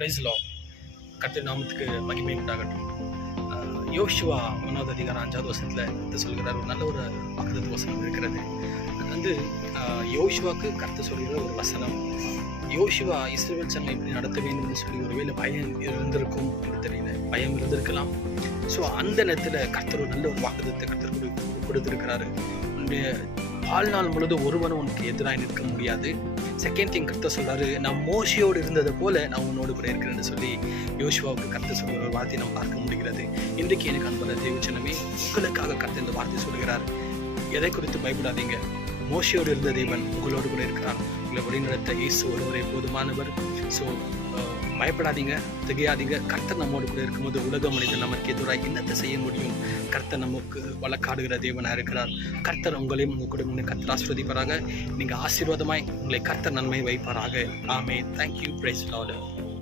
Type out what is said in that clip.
Price லா கர்த்தர் நாமத்துக்கு மகிமை உண்டாகட்டும். யோசுவா 1வது அதிகாரம் 5வது வசனத்தில் கர்த்தர் சொல்கிறார், ஒரு நல்ல ஒரு வாக்குத்தத்த வசனம் இருக்கிறது. அது வந்து யோசுவாவுக்கு கர்த்தர் சொல்கிற ஒரு வசனம். யோசுவா இஸ்ரவேல் ஜனங்களை எப்படி நடத்த வேண்டும்னு சொல்லி ஒருவேளை பயம் இருந்திருக்கும் என்று தெரியல, பயம் இருந்திருக்கலாம். ஸோ அந்த நேரத்தில் கர்த்தர் ஒரு நல்ல ஒரு வாக்குத்தத்தை கர்த்தர் கொடுத்திருக்கிறாரு. வாழ்நாள் முழுதும் ஒருவனும் உனக்கு எதிராக நிற்க முடியாது. செகண்ட் திங் கர்த்தர் சொல்றாரு, நான் மோசையோடு இருந்ததை போல நான் உன்னோடு கூட இருக்கிறேன்னு சொல்லி யோசுவாவுக்கு கர்த்தர் சொல்கிற ஒரு வார்த்தையை நம்ம பார்க்க முடிகிறது. இன்றைக்கு எனக்கு அன்புள்ள தேவஜனமே, உங்களுக்காக கர்த்தர் இந்த வார்த்தை சொல்கிறார். எதை குறித்து பயப்படாதீங்க. மோசையோடு இருந்த தேவன் உங்களோடு கூட இருக்கிறார். உங்களை வழிநடத்த இயேசு ஒருவரே போதுமானவர். ஸோ பயப்படாதீங்க, திகையாதீங்க. கர்த்தர் நம்மோடு கூட இருக்கும்போது உலக மனிதன் நமக்கு எதிராக என்னத்தை செய்ய முடியும்? கர்த்தர் நமக்கு வழக்காடுகிற தேவனாக இருக்கிறார். கர்த்தர் உங்களையும் உங்கள் குடும்பங்களை கர்த்தர் ஆசீர்வதிப்பாராக. நீங்கள் ஆசீர்வாதமாய் உங்களை கர்த்தர் நன்மை வைப்பாராக. ஆமென். தேங்க்யூ. Praise the Lord.